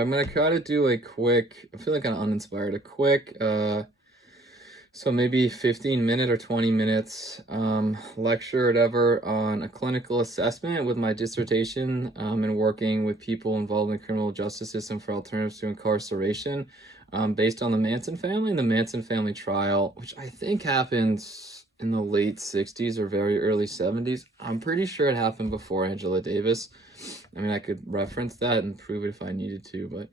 I'm gonna try to do a quick, I feel like I'm uninspired, a quick, so maybe 15 minute or 20 minutes lecture or whatever on a clinical assessment with my dissertation and working with people involved in the criminal justice system for alternatives to incarceration based on the Manson family and the Manson family trial, which I think happened in the late 60s or very early 70s. I'm pretty sure it happened before Angela Davis. I mean, I could reference that and prove it if I needed to, but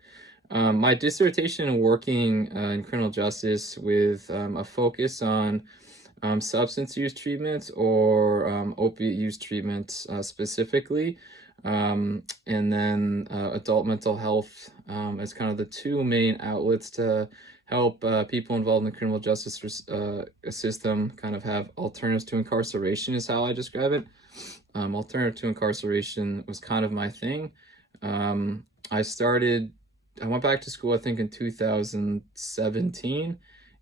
my dissertation working in criminal justice with a focus on substance use treatments or opiate use treatments specifically, and then adult mental health as kind of the two main outlets to help people involved in the criminal justice system kind of have alternatives to incarceration is how I describe it. Alternative to incarceration was kind of my thing. I started I went back to school, I think, in 2017,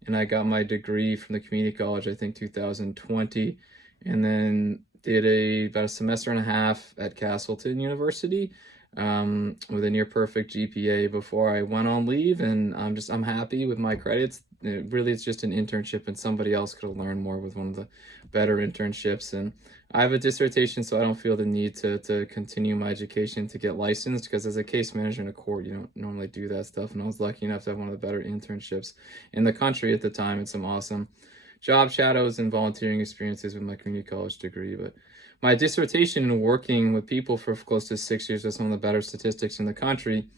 and I got my degree from the community college, I think, 2020, and then did about a semester and a half at Castleton University with a near perfect GPA before I went on leave, and I'm happy with my credits. It's just an internship, and somebody else could have learned more with one of the better internships. And I have a dissertation, so I don't feel the need to continue my education to get licensed, because as a case manager in a court, you don't normally do that stuff. And I was lucky enough to have one of the better internships in the country at the time, and some awesome job shadows and volunteering experiences with my community college degree. But my dissertation and working with people for close to 6 years with some of the better statistics in the country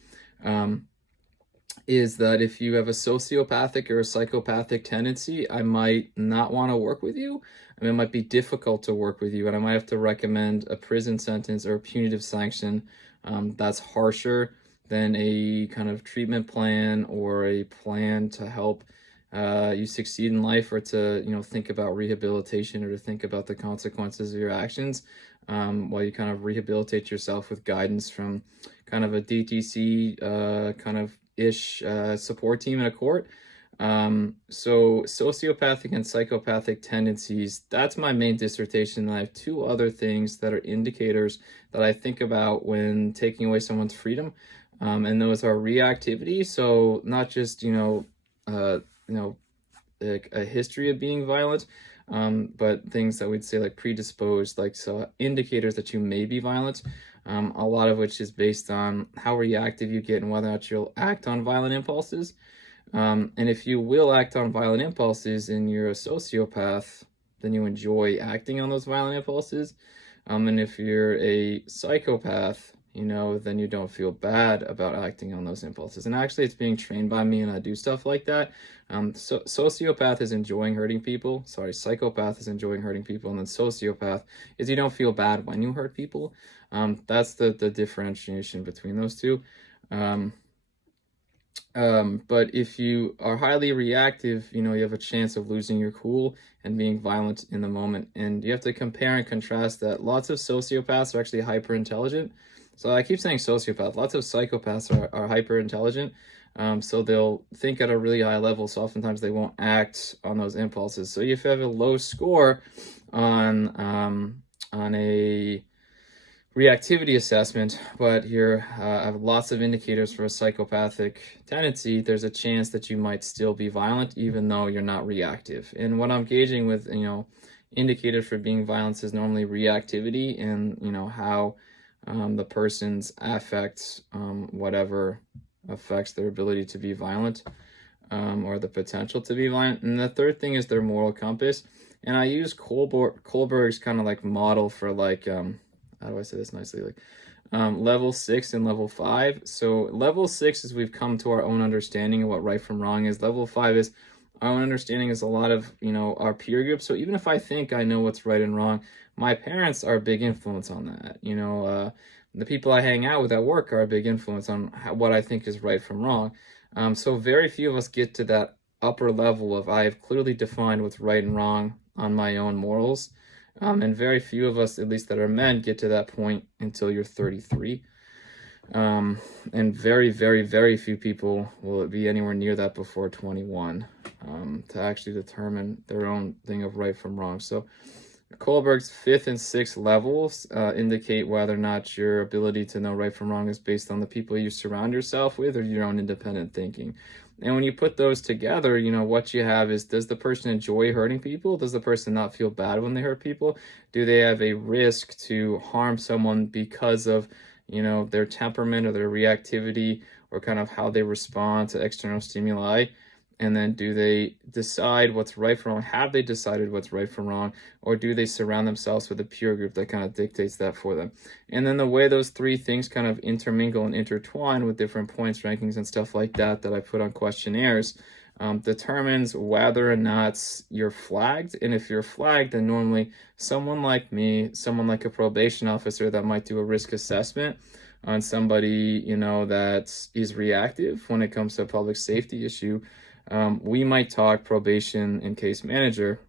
is that if you have a sociopathic or a psychopathic tendency, I might not want to work with you. I mean, it might be difficult to work with you, and I might have to recommend a prison sentence or a punitive sanction that's harsher than a kind of treatment plan or a plan to help you succeed in life, or to think about rehabilitation, or to think about the consequences of your actions while you kind of rehabilitate yourself with guidance from kind of a DTC kind of ish support team in a court. So sociopathic and psychopathic tendencies, that's my main dissertation. And I have two other things that are indicators that I think about when taking away someone's freedom, and those are reactivity. So not just like a history of being violent, but things that we'd say like predisposed, like so indicators that you may be violent, a lot of which is based on how reactive you get and whether or not you'll act on violent impulses. And if you will act on violent impulses and you're a sociopath, then you enjoy acting on those violent impulses. And if you're a psychopath, then you don't feel bad about acting on those impulses. And actually, it's being trained by me, and I do stuff like that. So sociopath is enjoying hurting people. Sorry, psychopath is enjoying hurting people, and then sociopath is you don't feel bad when you hurt people. That's the differentiation between those two. But if you are highly reactive, you have a chance of losing your cool and being violent in the moment. And you have to compare and contrast that. Lots of sociopaths are actually hyper intelligent. So I keep saying sociopath. Lots of psychopaths are hyper intelligent. So they'll think at a really high level. So oftentimes they won't act on those impulses. So if you have a low score on a reactivity assessment, but you have lots of indicators for a psychopathic tendency, there's a chance that you might still be violent even though you're not reactive. And what I'm gauging with indicators for being violent is normally reactivity, and how the person's affects whatever affects their ability to be violent, or the potential to be violent. And the third thing is their moral compass. And I use Kohlberg's kind of like model for like how do I say this nicely? Like level 6 and level 5. So level 6 is we've come to our own understanding of what right from wrong is. Level 5 is our own understanding is a lot of our peer group. So even if I think I know what's right and wrong, my parents are a big influence on that. The people I hang out with at work are a big influence on what I think is right from wrong. So very few of us get to that upper level of I have clearly defined what's right and wrong on my own morals. And very few of us, at least that are men, get to that point until you're 33. And very, very, very few people will be anywhere near that before 21 to actually determine their own thing of right from wrong. So Kohlberg's fifth and sixth levels indicate whether or not your ability to know right from wrong is based on the people you surround yourself with or your own independent thinking. And when you put those together, what you have is, does the person enjoy hurting people? Does the person not feel bad when they hurt people? Do they have a risk to harm someone because of, their temperament or their reactivity or kind of how they respond to external stimuli? And then do they decide what's right from wrong? Have they decided what's right from wrong? Or do they surround themselves with a peer group that kind of dictates that for them? And then the way those three things kind of intermingle and intertwine with different points, rankings, and stuff like that I put on questionnaires determines whether or not you're flagged. And if you're flagged, then normally someone like me, someone like a probation officer that might do a risk assessment on somebody, that is reactive when it comes to a public safety issue, we might talk probation and case manager,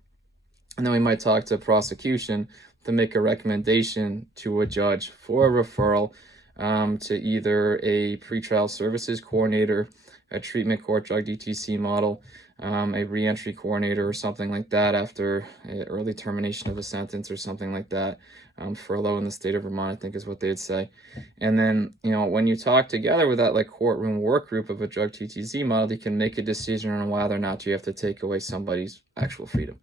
and then we might talk to prosecution to make a recommendation to a judge for a referral to either a pretrial services coordinator, a treatment court drug DTC model, a reentry coordinator or something like that after early termination of a sentence or something like that. Furlough in the state of Vermont, I think is what they'd say. And then, when you talk together with that like courtroom work group of a drug TTZ model, you can make a decision on whether or not you have to take away somebody's actual freedom.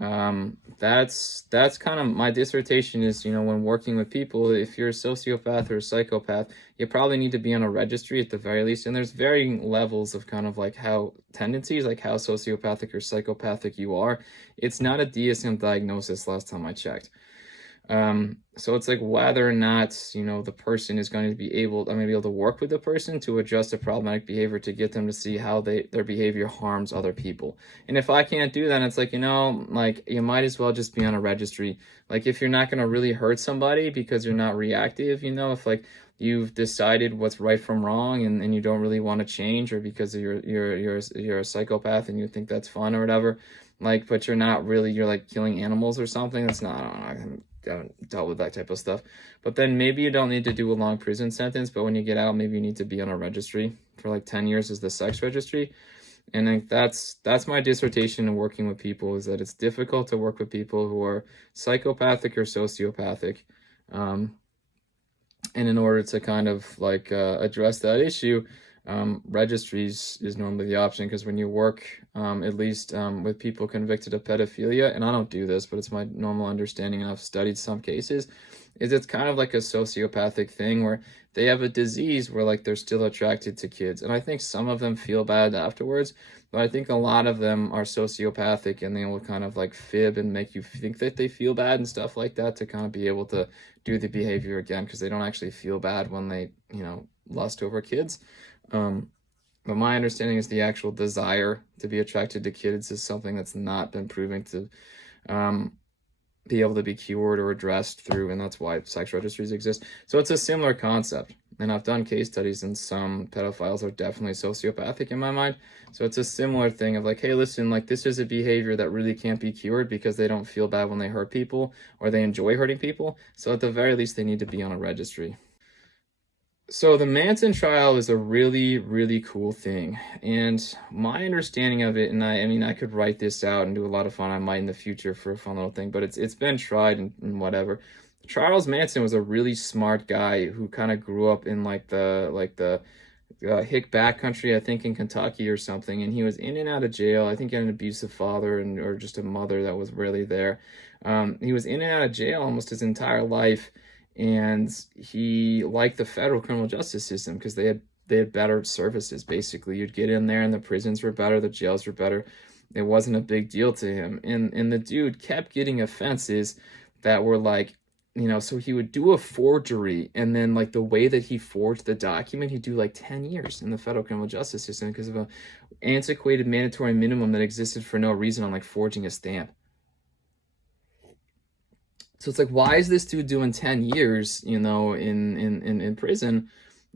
That's kind of my dissertation is, when working with people, if you're a sociopath or a psychopath, you probably need to be on a registry at the very least. And there's varying levels of kind of like how tendencies, like how sociopathic or psychopathic you are. It's not a DSM diagnosis last time I checked. So it's like whether or not, the person is going to be able, I'm going to be able to work with the person to adjust a problematic behavior to get them to see how their behavior harms other people. And if I can't do that, it's like, like you might as well just be on a registry. Like if you're not going to really hurt somebody because you're not reactive, if like you've decided what's right from wrong and you don't really want to change, or because you're a psychopath and you think that's fun or whatever, like, but you're not really, you're like killing animals or something. That's not, I don't know. I haven't dealt with that type of stuff. But then maybe you don't need to do a long prison sentence, but when you get out, maybe you need to be on a registry for like 10 years as the sex registry. And I think that's my dissertation in working with people, is that it's difficult to work with people who are psychopathic or sociopathic. And in order to kind of like address that issue, registries is normally the option, because when you work at least with people convicted of pedophilia, and I don't do this, but it's my normal understanding, and I've studied some cases, is it's kind of like a sociopathic thing where they have a disease where like they're still attracted to kids. And I think some of them feel bad afterwards, but I think a lot of them are sociopathic, and they will kind of like fib and make you think that they feel bad and stuff like that to kind of be able to do the behavior again, because they don't actually feel bad when they, lust over kids. But my understanding is the actual desire to be attracted to kids is something that's not been proven to be able to be cured or addressed through, and that's why sex registries exist. So it's a similar concept, and I've done case studies, and some pedophiles are definitely sociopathic in my mind. So it's a similar thing of like, hey, listen, like this is a behavior that really can't be cured because they don't feel bad when they hurt people or they enjoy hurting people. So at the very least, they need to be on a registry. So the Manson trial is a really, really cool thing. And my understanding of it, and I mean, I could write this out and do a lot of fun. I might in the future for a fun little thing, but it's been tried and whatever. Charles Manson was a really smart guy who kind of grew up in like the hick backcountry, I think in Kentucky or something. And he was in and out of jail. I think he had an abusive father or just a mother that was really there. He was in and out of jail almost his entire life. And he liked the federal criminal justice system because they had better services. Basically, you'd get in there and the prisons were better, the jails were better. It wasn't a big deal to him. And the dude kept getting offenses that were like, so he would do a forgery, and then like the way that he forged the document, he'd do like 10 years in the federal criminal justice system because of a antiquated mandatory minimum that existed for no reason on like forging a stamp. So it's like, why is this dude doing 10 years, in prison?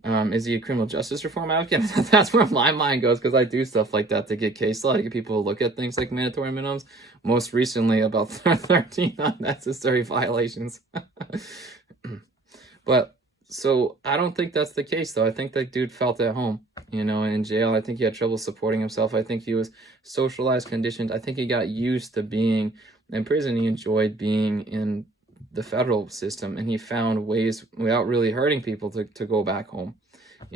Is he a criminal justice reform advocate? That's where my mind goes, because I do stuff like that to get case law, to get people to look at things like mandatory minimums. Most recently, about 13 unnecessary violations. But so I don't think that's the case, though. I think that dude felt at home, in jail. I think he had trouble supporting himself. I think he was socialized, conditioned. I think he got used to being in prison, he enjoyed being in the federal system, and he found ways without really hurting people to go back home.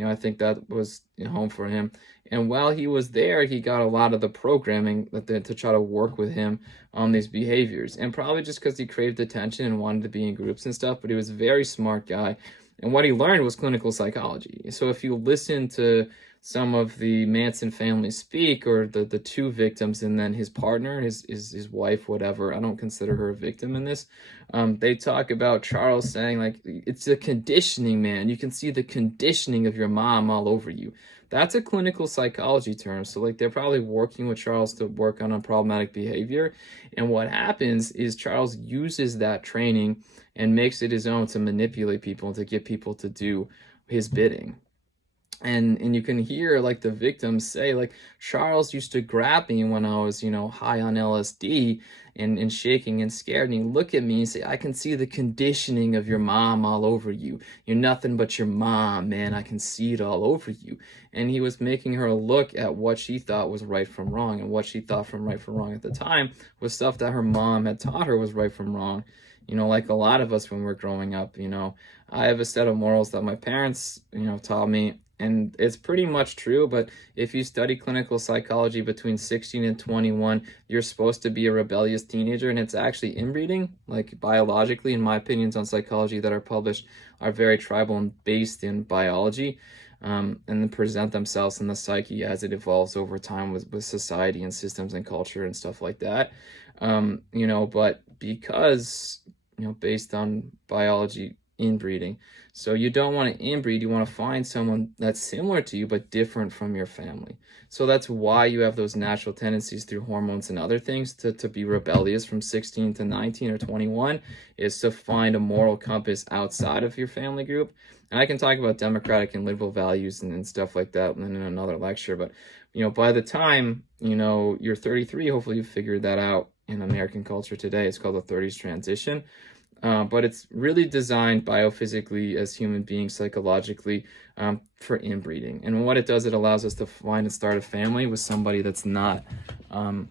I think that was home for him. And while he was there, he got a lot of the programming to try to work with him on these behaviors. And probably just because he craved attention and wanted to be in groups and stuff, but he was a very smart guy. And what he learned was clinical psychology. So if you listen to some of the Manson family speak, or the two victims and then his partner, his wife, whatever, I don't consider her a victim in this. They talk about Charles saying, like, it's the conditioning, man. You can see the conditioning of your mom all over you. That's a clinical psychology term. So like they're probably working with Charles to work on a problematic behavior. And what happens is Charles uses that training and makes it his own to manipulate people and to get people to do his bidding. And you can hear like the victims say, like, Charles used to grab me when I was, high on LSD and shaking and scared, and he'd look at me and say, I can see the conditioning of your mom all over you. You're nothing but your mom, man. I can see it all over you. And he was making her look at what she thought was right from wrong, and what she thought from right from wrong at the time was stuff that her mom had taught her was right from wrong. Like a lot of us when we're growing up, I have a set of morals that my parents, taught me, and it's pretty much true. But if you study clinical psychology between 16 and 21, you're supposed to be a rebellious teenager, and it's actually inbreeding. Like biologically, in my opinions on psychology that are published are very tribal and based in biology, and then present themselves in the psyche as it evolves over time with society and systems and culture and stuff like that. But because, based on biology, inbreeding. So you don't want to inbreed, you want to find someone that's similar to you but different from your family. So that's why you have those natural tendencies through hormones and other things to be rebellious from 16 to 19 or 21, is to find a moral compass outside of your family group. And I can talk about democratic and liberal values and stuff like that in another lecture. But, by the time, you're 33, hopefully you've figured that out in American culture today. It's called the 30s transition. But it's really designed biophysically as human beings, psychologically, for inbreeding. And what it does, it allows us to find and start a family with somebody that's not going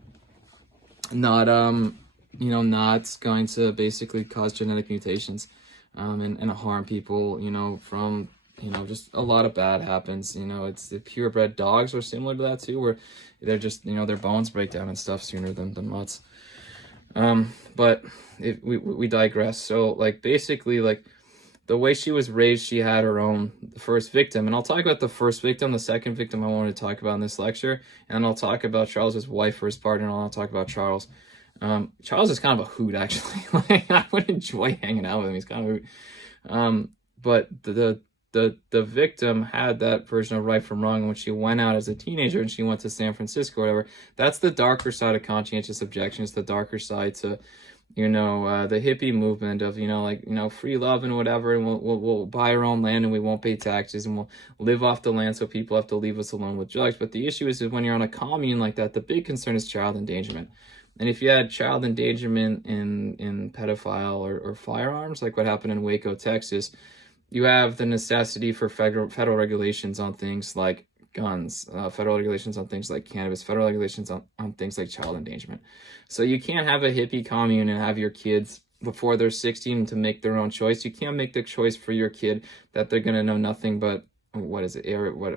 to basically cause genetic mutations, and harm people, from, just a lot of bad happens. It's the purebred dogs are similar to that too, where they're just, their bones break down and stuff sooner than mutts. But we digress. So like basically, like the way she was raised, she had her own first victim, and I'll talk about the first victim. The second victim I wanted to talk about in this lecture, and I'll talk about Charles's wife or his partner, and I'll talk about Charles. Charles is kind of a hoot, actually. Like, I would enjoy hanging out with him. He's kind of a hoot. But the victim had that version of right from wrong. And when she went out as a teenager and she went to San Francisco or whatever, that's the darker side of conscientious objection. It's the darker side to, the hippie movement of, free love and whatever, and we'll buy our own land and we won't pay taxes and we'll live off the land so people have to leave us alone with drugs. But the issue is when you're on a commune like that, the big concern is child endangerment. And if you had child endangerment in pedophile or firearms, like what happened in Waco, Texas, you have the necessity for federal regulations on things like guns, federal regulations on things like cannabis, federal regulations on things like child endangerment. So you can't have a hippie commune and have your kids before they're 16 to make their own choice. You can't make the choice for your kid that they're going to know nothing but,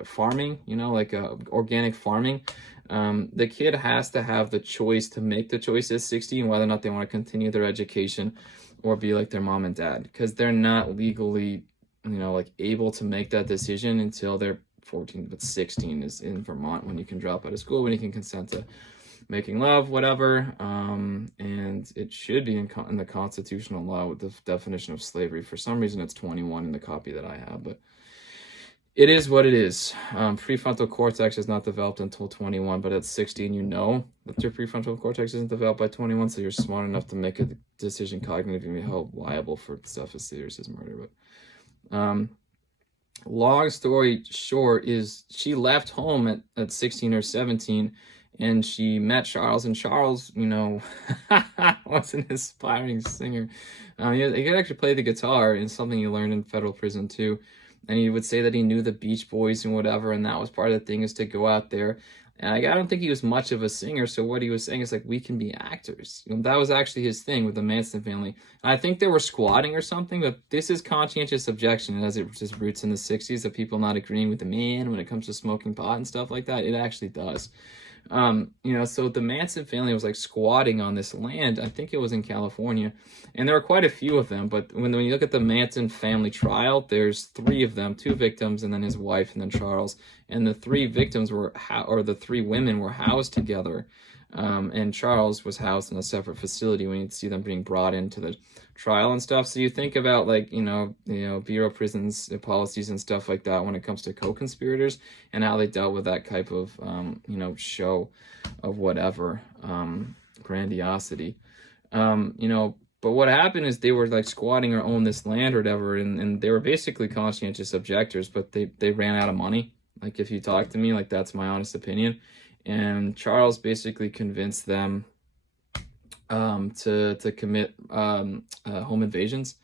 farming, like organic farming. The kid has to have the choice to make the choice at 16, whether or not they want to continue their education or be like their mom and dad, because they're not legally, able to make that decision until they're 14, but 16 is in Vermont when you can drop out of school, when you can consent to making love, whatever. And it should be in the constitutional law with the definition of slavery. For some reason, it's 21 in the copy that I have, but it is what it is. Prefrontal cortex is not developed until 21, but at 16, that your prefrontal cortex isn't developed by 21, so you're smart enough to make a decision cognitively and be held liable for stuff as serious as murder. But long story short is she left home at 16 or 17, and she met Charles, and Charles, was an aspiring singer. He could actually play the guitar, and something you learned in federal prison too. And he would say that he knew the Beach Boys and whatever, and that was part of the thing, is to go out there. And I don't think he was much of a singer. So what he was saying is like, we can be actors. You know, that was actually his thing with the Manson family. And I think they were squatting or something, but this is conscientious objection. It has its roots in the 60s of people not agreeing with the man when it comes to smoking pot and stuff like that. It actually does. You know, so the Manson family was like squatting on this land. I think it was in California, and there were quite a few of them. But when you look at the Manson family trial, there's three of them, two victims, and then his wife, and then Charles. And the three victims were, or the three women were housed together. And Charles was housed in a separate facility when you see them being brought into the trial and stuff. So you think about like, Bureau of Prisons policies and stuff like that when it comes to co-conspirators and how they dealt with that type of, show of whatever, grandiosity. But what happened is they were like squatting or own this land or whatever, and they were basically conscientious objectors, but they ran out of money. Like if you talk to me, like that's my honest opinion. And Charles basically convinced them to commit home invasions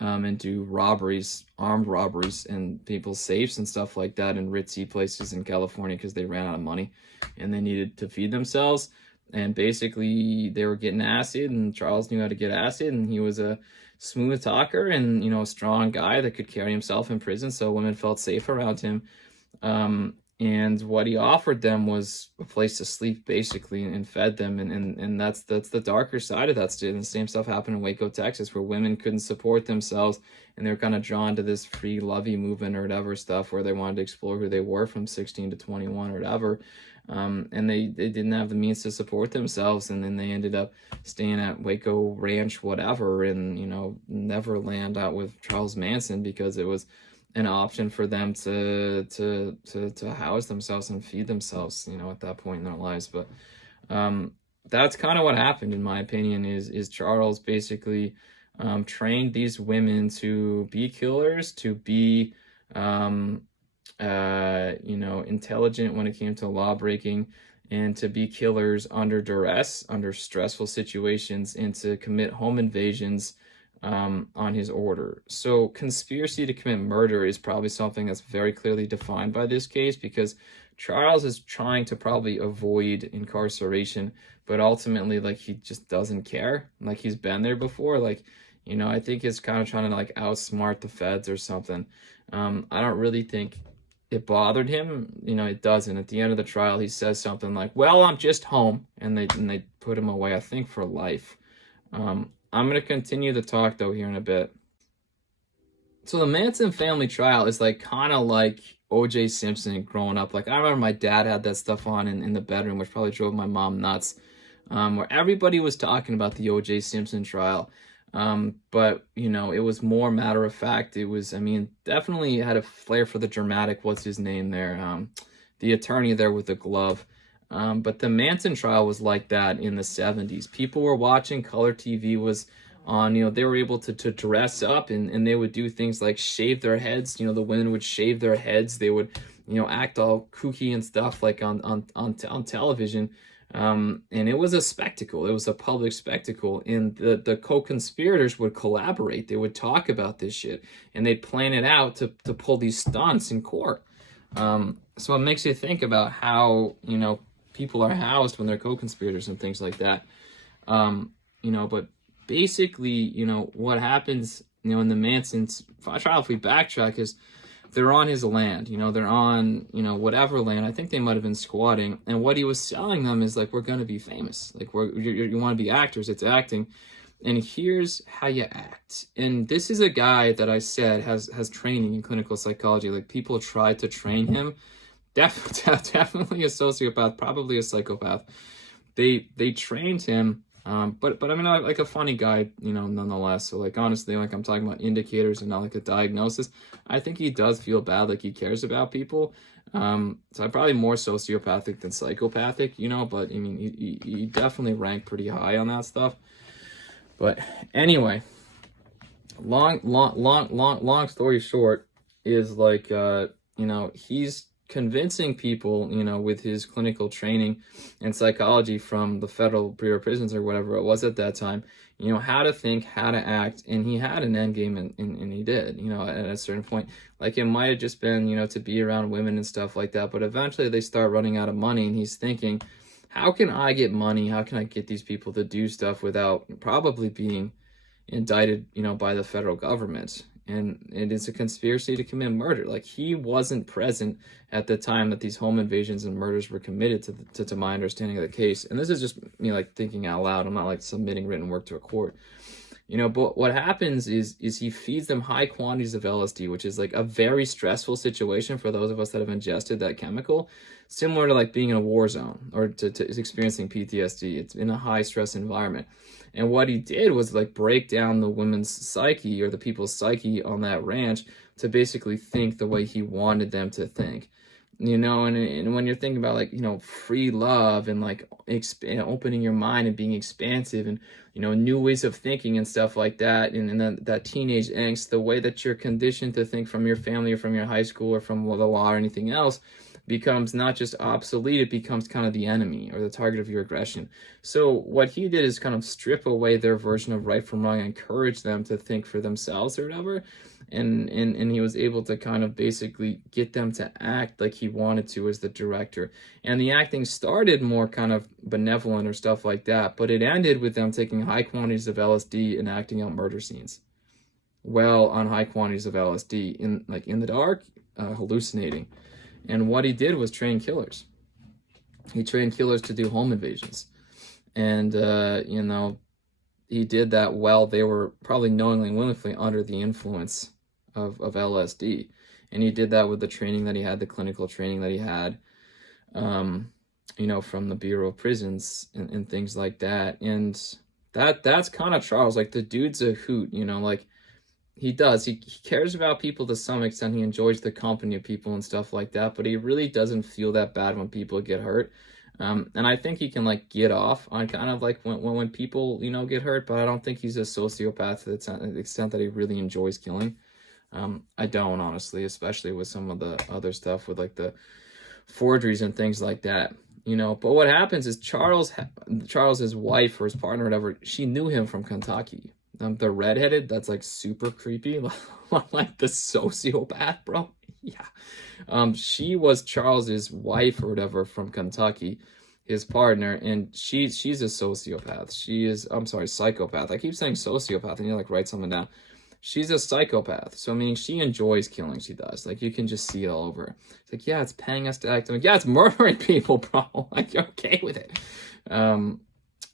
and do robberies, armed robberies, and people's safes and stuff like that in ritzy places in California because they ran out of money and they needed to feed themselves. And basically, they were getting acid, and Charles knew how to get acid, and he was a smooth talker and a strong guy that could carry himself in prison, so women felt safe around him. And what he offered them was a place to sleep, basically, and fed them. And that's the darker side of that stuff. And the same stuff happened in Waco, Texas, where women couldn't support themselves, and they were kind of drawn to this free lovey movement or whatever stuff, where they wanted to explore who they were from 16 to 21 or whatever. And they didn't have the means to support themselves, and then they ended up staying at Waco Ranch, whatever, and Neverland out with Charles Manson because it was an option for them to house themselves and feed themselves, at that point in their lives. But that's kind of what happened, in my opinion, is Charles basically trained these women to be killers, to be intelligent when it came to law breaking, and to be killers under duress, under stressful situations, and to commit home invasions on his order. So conspiracy to commit murder is probably something that's very clearly defined by this case, because Charles is trying to probably avoid incarceration, but ultimately, like, he just doesn't care. Like, he's been there before. Like, I think he's kind of trying to like outsmart the feds or something. I don't really think it bothered him. It doesn't. At the end of the trial, he says something like, "Well, I'm just home," and they put him away, I think, for life. I'm going to continue the talk, though, here in a bit. So the Manson family trial is like kind of like O.J. Simpson growing up. Like, I remember my dad had that stuff on in the bedroom, which probably drove my mom nuts, where everybody was talking about the O.J. Simpson trial. But, it was more matter of fact. It was, definitely had a flair for the dramatic, what's his name there, the attorney there with the glove. But the Manson trial was like that in the 70s. People were watching, color TV was on, they were able to dress up, and they would do things like shave their heads. The women would shave their heads. They would, act all kooky and stuff like on television. And it was a spectacle. It was a public spectacle. And the co-conspirators would collaborate. They would talk about this shit, and they'd plan it out to pull these stunts in court. So it makes you think about how, people are housed when they're co-conspirators and things like that. But basically, what happens, in the Manson trial, if we backtrack, is they're on his land, they're on, whatever land. I think they might have been squatting. And what he was selling them is like, we're going to be famous. Like, you want to be actors, it's acting. And here's how you act. And this is a guy that I said has training in clinical psychology. Like, people tried to train him. Definitely a sociopath, probably a psychopath. They trained him, but I mean, like a funny guy, nonetheless. So like, honestly, like, I'm talking about indicators and not like a diagnosis. I think he does feel bad, like he cares about people. So I'm probably more sociopathic than psychopathic, but I mean, he definitely ranked pretty high on that stuff. But anyway, long story short is like, he's convincing people, with his clinical training and psychology from the Federal Bureau of Prisons or whatever it was at that time, how to think, how to act. And he had an end game, and he did, at a certain point. Like, it might have just been, to be around women and stuff like that. But eventually they start running out of money, and he's thinking, how can I get money? How can I get these people to do stuff without probably being indicted, by the federal government? And it is a conspiracy to commit murder. Like, he wasn't present at the time that these home invasions and murders were committed, to my understanding of the case. And this is just me, like, thinking out loud. I'm not like submitting written work to a court. But what happens is he feeds them high quantities of LSD, which is like a very stressful situation for those of us that have ingested that chemical, similar to like being in a war zone or to experiencing PTSD. It's in a high stress environment. And what he did was like break down the women's psyche, or the people's psyche on that ranch, to basically think the way he wanted them to think. And when you're thinking about like, free love and like opening your mind and being expansive and, new ways of thinking and stuff like that, and then that teenage angst, the way that you're conditioned to think from your family or from your high school or from the law or anything else, becomes not just obsolete, it becomes kind of the enemy or the target of your aggression. So what he did is kind of strip away their version of right from wrong, encourage them to think for themselves or whatever. And he was able to kind of basically get them to act like he wanted to as the director. And the acting started more kind of benevolent or stuff like that, but it ended with them taking high quantities of LSD and acting out murder scenes. Well, on high quantities of LSD, in the dark, hallucinating. And what he did was train killers. He trained killers to do home invasions. And, he did that while they were probably knowingly and willingly under the influence of LSD. And he did that with the training that he had, the clinical training that he had, from the Bureau of Prisons and things like that. And that's kind of Charles. Like, the dude's a hoot, like, he cares about people to some extent. He enjoys the company of people and stuff like that, but he really doesn't feel that bad when people get hurt. And I think he can like get off on kind of like when people, get hurt, but I don't think he's a sociopath to the extent that he really enjoys killing. I don't, honestly, especially with some of the other stuff with like the forgeries and things like that. But what happens is Charles's wife or his partner, or whatever, she knew him from Kentucky. The redheaded, that's like super creepy, like the sociopath, bro. Yeah. She was Charles's wife or whatever from Kentucky, his partner, and she's a sociopath. Psychopath. I keep saying sociopath, and you like write something down. She's a psychopath. So meaning she enjoys killing. She does. Like, you can just see it all over. It's like, yeah, it's paying us to act. I'm like, yeah, it's murdering people, bro. Like, you're okay with it.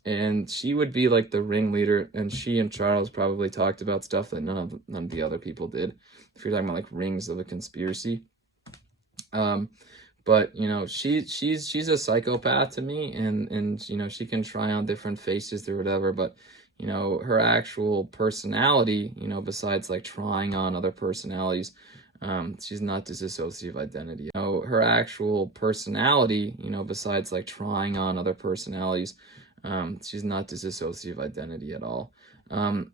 And she would be like the ringleader, and she and Charles probably talked about stuff that none of the other people did. If you're talking about like rings of a conspiracy. But she's a psychopath to me, and she can try on different faces or whatever, but her actual personality, besides like trying on other personalities, she's not dissociative identity. Her actual personality, besides like trying on other personalities, she's not dissociative identity at all.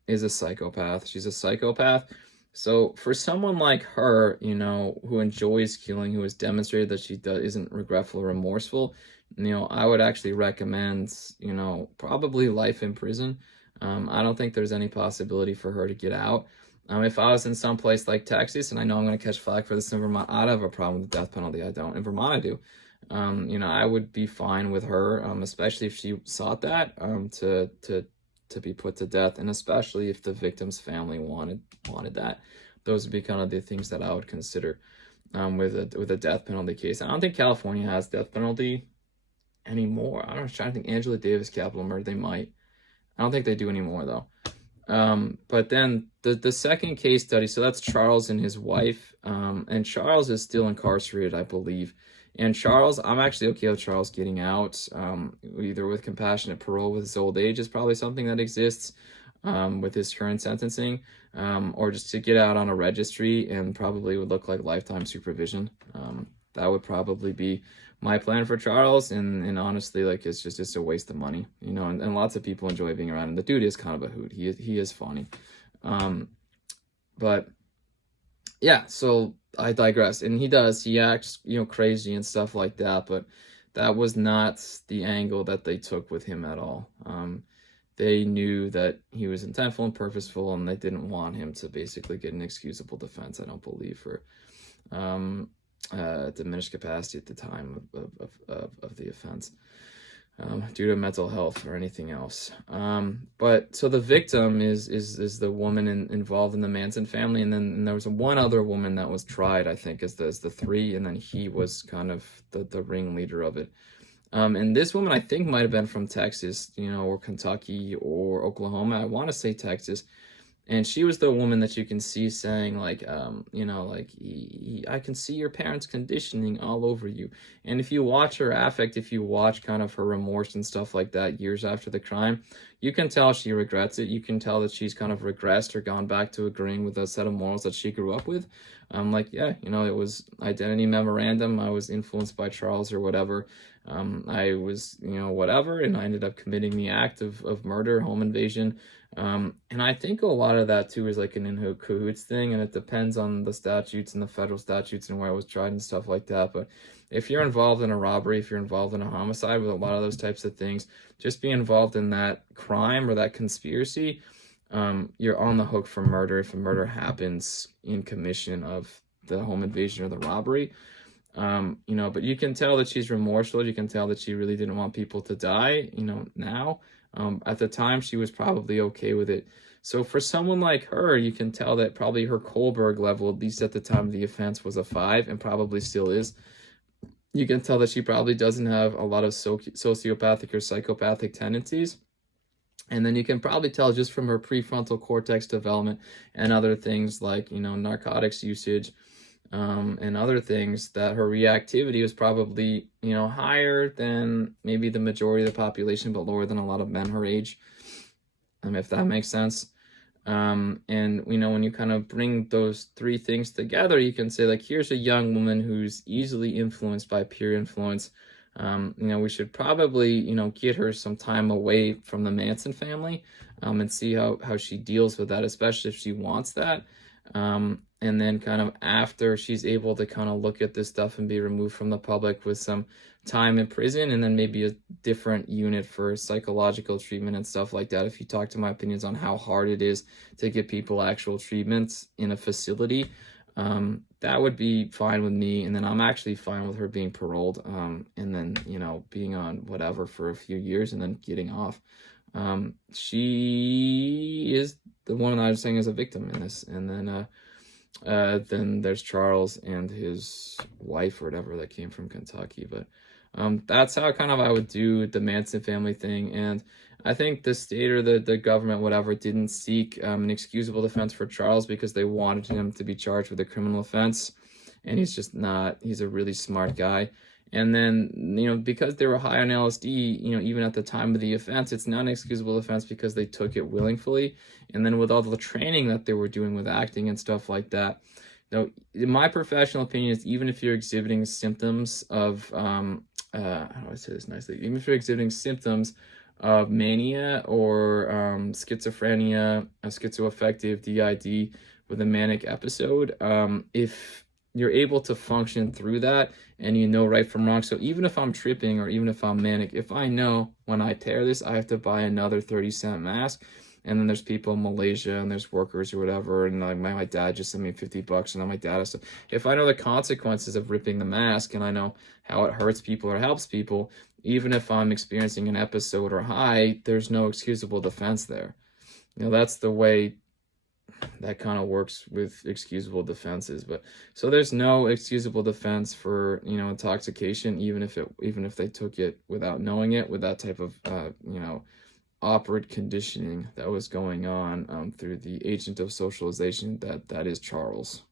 Is a psychopath. She's a psychopath. So for someone like her, who enjoys killing, who has demonstrated that she isn't regretful or remorseful, I would actually recommend, probably life in prison. I don't think there's any possibility for her to get out. If I was in some place like Texas, and I know I'm going to catch flack for this in Vermont, I don't have a problem with the death penalty. I don't. In Vermont, I do. I would be fine with her, especially if she sought that, to be put to death, and especially if the victim's family wanted that. Those would be kind of the things that I would consider with a death penalty case. I don't think California has death penalty anymore. I'm trying to think. Angela Davis capital murder, they might. I don't think they do anymore though. But then the second case study, so that's Charles and his wife, and Charles is still incarcerated, I believe. And Charles, I'm actually okay with Charles getting out, either with compassionate parole with his old age is probably something that exists with his current sentencing, or just to get out on a registry, and probably would look like lifetime supervision. That would probably be my plan for Charles, and honestly, like, it's just a waste of money, and lots of people enjoy being around him. The dude is kind of a hoot. He is funny. But Yeah, so I digress. And he does, he acts, crazy and stuff like that, but that was not the angle that they took with him at all. They knew that he was intentful and purposeful, and they didn't want him to basically get an excusable defense, I don't believe, for um, diminished capacity at the time of the offense, due to mental health or anything else. But so the victim is the woman involved in the Manson family, and then there was one other woman that was tried, I think, as the three, and then he was kind of the ringleader of it. And this woman, I think, might have been from Texas, or Kentucky or Oklahoma. I want to say Texas. And she was the woman that you can see saying, like, like, I can see your parents' conditioning all over you. And if you watch her affect, if you watch kind of her remorse and stuff like that years after the crime, you can tell she regrets it. You can tell that she's kind of regressed or gone back to agreeing with a set of morals that she grew up with. Like, yeah, it was identity memorandum. I was influenced by Charles or whatever. I was, whatever, and I ended up committing the act of murder, home invasion. And I think a lot of that too is like an in cahoots thing, and it depends on the statutes and the federal statutes and where it was tried and stuff like that. But if you're involved in a robbery, if you're involved in a homicide with a lot of those types of things, just be involved in that crime or that conspiracy, you're on the hook for murder if a murder happens in commission of the home invasion or the robbery. But you can tell that she's remorseful. You can tell that she really didn't want people to die, now. At the time, she was probably okay with it. So for someone like her, you can tell that probably her Kohlberg level, at least at the time of the offense, was a 5 and probably still is. You can tell that she probably doesn't have a lot of sociopathic or psychopathic tendencies. And then you can probably tell just from her prefrontal cortex development and other things like, narcotics usage, and other things, that her reactivity was probably, higher than maybe the majority of the population, but lower than a lot of men her age, if that makes sense. And, when you kind of bring those three things together, you can say, like, here's a young woman who's easily influenced by peer influence. We should probably, get her some time away from the Manson family, and see how she deals with that, especially if she wants that. And then kind of after she's able to kind of look at this stuff and be removed from the public with some time in prison, and then maybe a different unit for psychological treatment and stuff like that. If you talk to my opinions on how hard it is to get people actual treatments in a facility, that would be fine with me. And then I'm actually fine with her being paroled, and then, being on whatever for a few years and then getting off. She is the one I was saying is a victim in this. And then there's Charles and his wife or whatever that came from Kentucky. But that's how kind of I would do the Manson family thing. And I think the state or the government, whatever, didn't seek an excusable defense for Charles because they wanted him to be charged with a criminal offense. And he's just not. He's a really smart guy. And then, because they were high on LSD, even at the time of the offense, it's not an excusable offense because they took it willingly. And then with all the training that they were doing with acting and stuff like that, in my professional opinion, is even if you're exhibiting symptoms of, how do I say this nicely? Even if you're exhibiting symptoms of mania or schizophrenia, schizoaffective, DID with a manic episode, if you're able to function through that and right from wrong. So even if I'm tripping or even if I'm manic, if I know when I tear this, I have to buy another 30-cent mask. And then there's people in Malaysia and there's workers or whatever. And like my dad just sent me $50 and then my dad has to, if I know the consequences of ripping the mask and I know how it hurts people or helps people, even if I'm experiencing an episode or high, there's no excusable defense there. That's the way that kind of works with excusable defenses. But so there's no excusable defense for intoxication, even if they took it without knowing it, with that type of operant conditioning that was going on through the agent of socialization that is Charles.